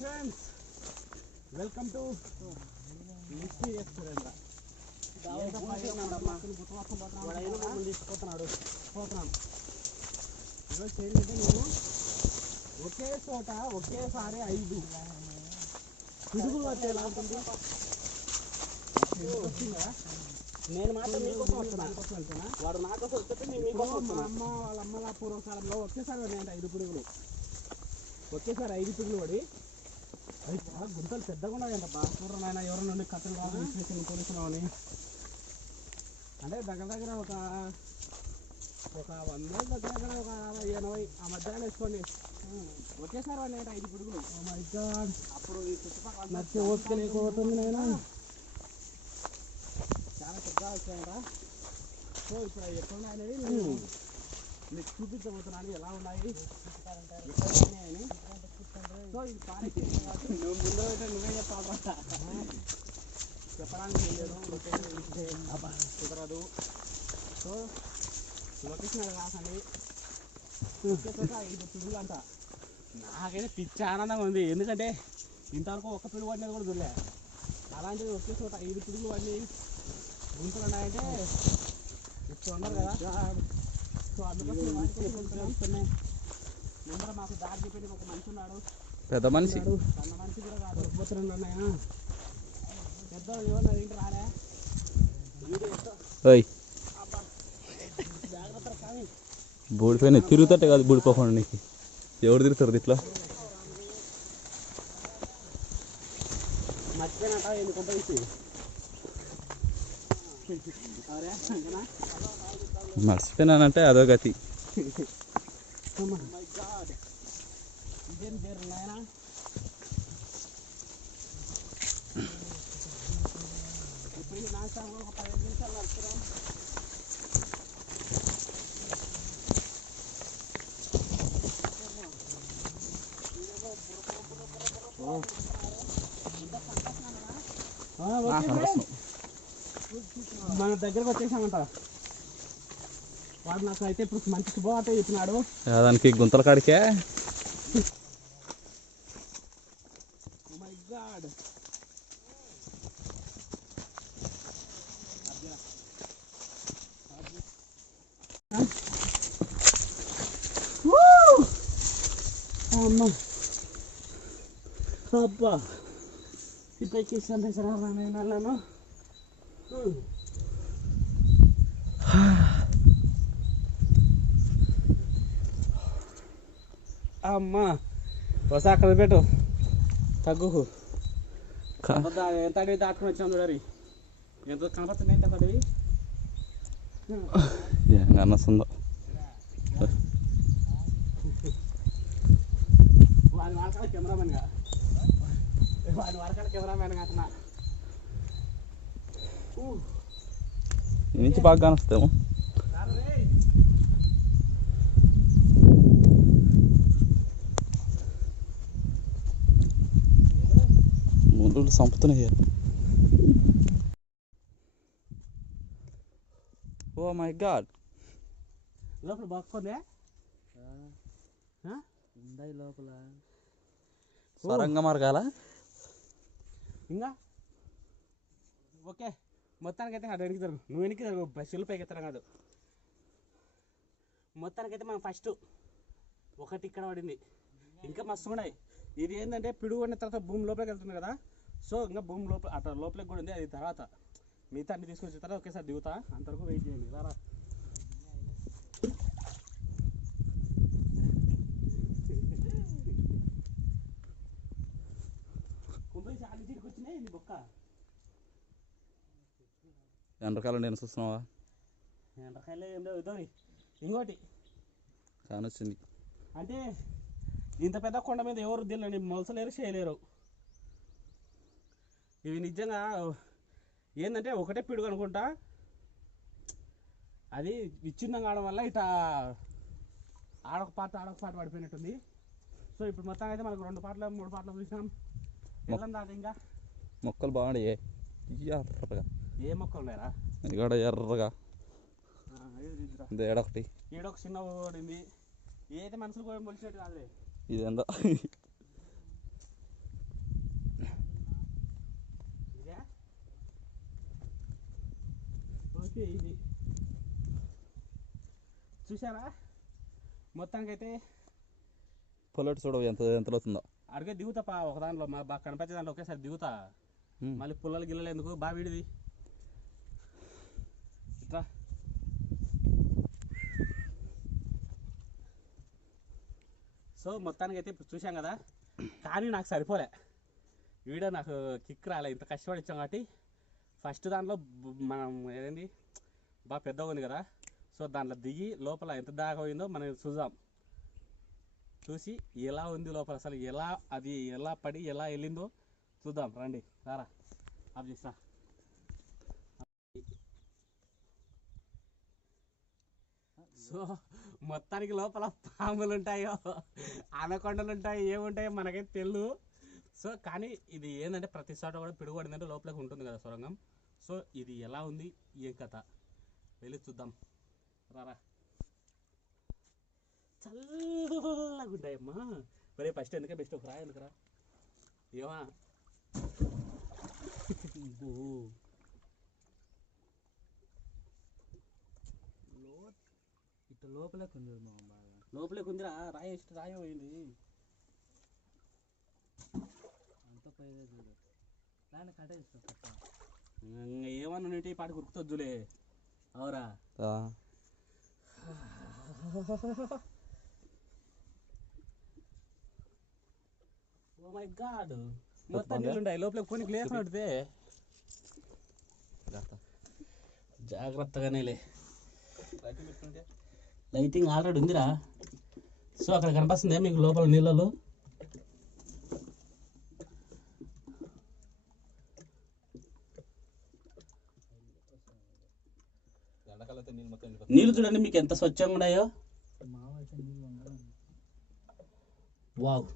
Friends, welcome to Misty restaurant. తీసుకుపోతున్నాను ఈరోజు ఏంటంటే నేను ఒకే చోట ఒకేసారి 5 పిడుగులు వచ్చేలా ఉంటుంది. నేను మాత్రం మీకోసం వస్తున్నా, వాడు నా కోసం వస్తుంటే నేను మీకోసం వస్తున్నా. అమ్మ వాళ్ళ అమ్మల పూర్వకాలంలో ఒకేసారి పడినాయంట 5 పిడుగులు. ఒకేసారి 5 పిడుగులు పడి అది చాలా గుంతలు పెద్దగా ఉన్నాయంట. బాగా పూర్వమైన ఎవరి నుండి కథలు కాదు విశ్లేషణ పోలీసులు అని అంటే దగ్గర ఒక 100 దగ్గర ఒక 80 ఆ మధ్యలో వేసుకోండి. ఒకేసారి పడినాయంట 5 పిడుగులు. అప్పుడు ఈ చుట్టుపక్కల నచ్చి ఓసుకెళ్ళిపోతుంది నేను చాలా పెద్దగా వచ్చాయంట. సో ఇప్పుడు అవి ఎక్కడ ఉన్నాయనేది నేను మీకు చూపించబోతున్నాను, ఎలా ఉన్నాయి ఎక్కడ ఉన్నాయని. సో ఇది పాలకి నువ్వు ముందు నువ్వే చెప్పాలి, చెప్పడానికి లేదు, లొకేషన్ కుదరదు. సో లొకేషన్ అది కాకండి. 5 పిడుగులు అంట. నాకైతే పిచ్చి ఆనందంగా ఉంది, ఎందుకంటే ఇంతవరకు ఒక్క పిడుగు పడినది కూడా చూడలే. అలాంటిది ఒకే చోట 5 పిడుగులు పడి గుంతలు ఉన్నాయంటే ఇప్పుడు ఉన్నారు కదా. సో అందుకోసం వస్తున్నాయి. ముందర మాకు దారి చెప్పేది ఒక మనిషి ఉన్నాడు, పెద్ద మనిషి. చిన్న మనిషి కూడా కాదు, పోతున్నాడు అన్నయ్య. పెద్ద ఏమన్నా ఏంటి రాలే జాగ్రత్త కానీ బూడిపోయిన తిరుగుతట్టే కాదు, బూడిపోకుండా నీకు ఎవరు తిరుగుతారు ఇట్లా. మర్చిపోయినట్ట ఎందుకుంటే మర్చిపోయినానంటే అదో గతి. ఇదేం పేరు నాయన? ఇప్పుడు నాశనం ఒక 15 నిమిషాలు నడుస్తున్నాం. మన దగ్గరకు వచ్చేసామంట. వాడు నాకు అయితే ఇప్పుడు మంచి శుభవార్త చెప్పినాడు. దానికి గుంతల కాడికే అబ్బా ఇప్పటికి సంతోషంగా నేను అమ్మా వసా అక్కడ పెట్టు తగ్గు. ఎంత అడిగి దాటుకుని వచ్చాము చూడరి, ఎంత కనపడుతుంది ఏంటి అక్కడివి అన్నస్తుందో. వాడి వాడకాడ కెమెరామెన్గా కాకున్నా ఈ నుంచి బాగా కానొస్తాము. ముళ్ళు సంపుతున్నాయి. ఓ మై గాడ్, లోపల బాగుందే లోపల సొరంగ మార్గాల ఇంకా ఓకే. మొత్తానికైతే అటు వెనక్కి జరుగు, నువ్వు వెనక్కి జరుగు, బస్సులు పైకి ఎత్తడం కాదు. మొత్తానికైతే మనం ఫస్ట్ ఒకటి ఇక్కడ పడింది, ఇంకా మస్తు ఉన్నాయి. ఇది ఏంటంటే పిడుగు పడిన తర్వాత భూమి లోపలికి వెళ్తుంది కదా. సో ఇంకా భూమి లోపల అట్లా లోపలికి కూడా ఉంది. అది తర్వాత మిగతా అన్ని తీసుకొచ్చిన తర్వాత ఒకేసారి దిగుతా, అంతవరకు వెయిట్ చేయండి. రారా కుంపేసి అన్ని తిరిగి వచ్చినాయి నీ బొక్క. ఎండ్రకాలం నేను చూస్తున్నావా? ఎండ్రకాయలు ఏం లేవు. ఇంకోటి కానొచ్చింది అంటే ఇంత పెద్ద కొండ మీద ఎవరు దిల్లండి, మొలసలేరు చేయలేరు. ఇవి నిజంగా ఏంటంటే ఒకటే పిడుగు అనుకుంటా, అది విచ్ఛిన్నం కావడం వల్ల ఇట్లా ఆడొక పాట పడిపోయినట్టుంది. సో ఇప్పుడు మొత్తం అయితే మనకు 2 పాటలు 3 పాటలు చూసినాం. వెళ్ళం దాకా ఇంకా మొక్కలు బాగున్నాయి ఎర్రగా. ఏ మొక్కలు ఉన్నాయరా? ఇక్కడ ఎర్రగా ఏడొకటి, ఏడొక చిన్న ఓడింది. ఏదైతే మనుషులు కూడా మొలిచినట్టు కాదులే. ఇదేందో ఇది చూసారా మొత్తానికైతే పొలటి చూడ ఎంత అవుతుందో. అడిగే దిగుతా ఒక దాంట్లో బాగా కనిపించే దాంట్లో ఒకేసారి దిగుతా. మళ్ళీ పుల్లలు గిల్లలు ఎందుకు బాగా విడిది ఇట్లా. సో మొత్తానికి అయితే ఇప్పుడు చూసాం కదా, కానీ నాకు సరిపోలే వీడియో, నాకు కిక్ రాలే. ఇంత కష్టపడి ఇచ్చాం కాబట్టి ఫస్ట్ దాంట్లో మనం ఏదైంది బాగా పెద్దగా ఉంది కదా, సో దాంట్లో దిగి లోపల ఎంత దాకా పోయిందో మనం చూద్దాం. చూసి ఎలా ఉంది లోపల, అసలు ఎలా పడి ఎలా వెళ్ళిందో చూద్దాం. రండి రారా ఆఫ్ చేస్తా. సో మొత్తానికి లోపల పాములు ఉంటాయో అనకొండలు ఉంటాయో ఏముంటాయో మనకైతే తెలియదు. సో కానీ ఇది ఏంటంటే ప్రతి చోట కూడా పిడుగుపడిందంటే లోపలికి ఉంటుంది కదా సొరంగం. సో ఇది ఎలా ఉంది ఏం కథ వెళ్ళి చూద్దాం రారా. చల్లగా ఉంటాయమ్మా. మరి ఫస్ట్ ఎందుకే బెస్ట్ ఒక రాయి ఎందుకురా ఏమా ఇటు లోపలే కొంది లోపలే కుందిరా. రాయి ఇష్ట రాయి పోయింది అంత పైదే చూడు. దాన్ని కట్టేస్తా ఏమన్నా ఉంటే పాటి గుర్తుద్దులే అవురా. ఓ మై గాడ్ మొత్తం నీళ్ళుంటాయి లోపల కొని ప్లేస్ పడితే జాగ్రత్తగానేలే. లైటింగ్ ఆల్రెడీ ఉందిరా. సో అక్కడ కనిపిస్తుంది మీకు లోపల నీళ్ళలో. నీళ్ళు చూడండి మీకు ఎంత స్వచ్ఛంగా ఉన్నాయో. వావ్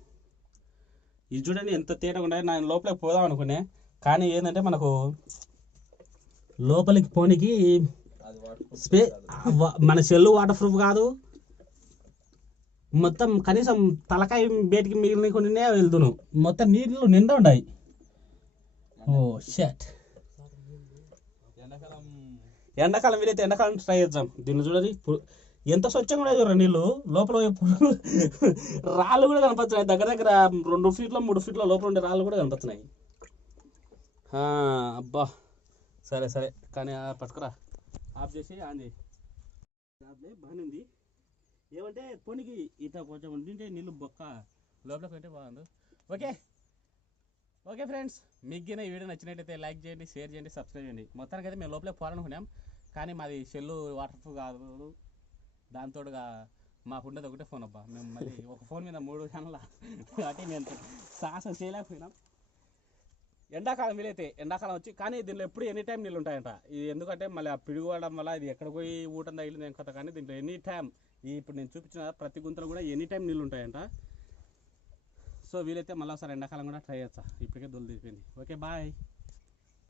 ఇది చూడండి ఎంత తేటగా ఉన్నాయో. నేను లోపలికి పోదాం అనుకునే, కానీ ఏంటంటే మనకు లోపలికి పోనీకి మన సెల్లు వాటర్ ప్రూఫ్ కాదు. మొత్తం కనీసం తలకాయ బయటికి మిగిలిన కొన్ని వెళ్తును. మొత్తం నీళ్ళు నిండా ఉన్నాయి. ఓ షట్. ఎండాకాలం వీలైతే ఎండాకాలం ట్రై చేద్దాం. దీన్ని చూడండి ఎంత స్వచ్ఛంగా ఉన్నాయి చూడండి నీళ్ళు. లోపల రాళ్ళు కూడా కనిపిస్తున్నాయి. దగ్గర 2 ఫీట్ల 3 ఫీట్ల లోపల ఉండే రాళ్ళు కూడా కనిపిస్తున్నాయి. అబ్బా సరే సరే కానీ పట్టుకురా ఆఫ్ చేసి ఆన్ చేయి. బాగానే ఉంది. ఏమంటే పొనికి ఇట్లా కొంచెం ఉండింటే నీళ్ళు బొక్క లోపలికి అంటే బాగుంది. ఓకే ఫ్రెండ్స్, మీకు ఈ వీడియో నచ్చినట్టయితే లైక్ చేయండి, షేర్ చేయండి, సబ్స్క్రైబ్ చేయండి. మొత్తానికి అయితే మేము లోపలికి పోవాలనుకున్నాం, కానీ మాది సెల్లు వాటర్ ప్రూఫ్ కాదు. దాంతోడుగా మాకున్నది ఒకటే ఫోన్. అబ్బా మేము మళ్ళీ ఒక ఫోన్ మీద 3 ఛానల్ కాబట్టి మేము సాహసం చేయలేకపోయినాం. ఎండాకాలం వీలైతే ఎండాకాలం వచ్చి, కానీ దీంట్లో ఎప్పుడు ఎనీ టైం నీళ్ళు ఉంటాయంట. ఇది ఎందుకంటే మళ్ళీ ఆ పిడుగువడం వల్ల ఇది ఎక్కడ పోయి ఊటం తగిలింది ఏం కథ, కానీ దీంట్లో ఎనీ టైం ఇప్పుడు నేను చూపించిన ప్రతి గుంతలు కూడా ఎనీ టైం నీళ్ళు ఉంటాయంట. సో వీలైతే మళ్ళీ ఒకసారి ఎండాకాలం కూడా ట్రై చేస్తా. ఇప్పటికే దొల్లు తీరిపోయింది. Okay bye.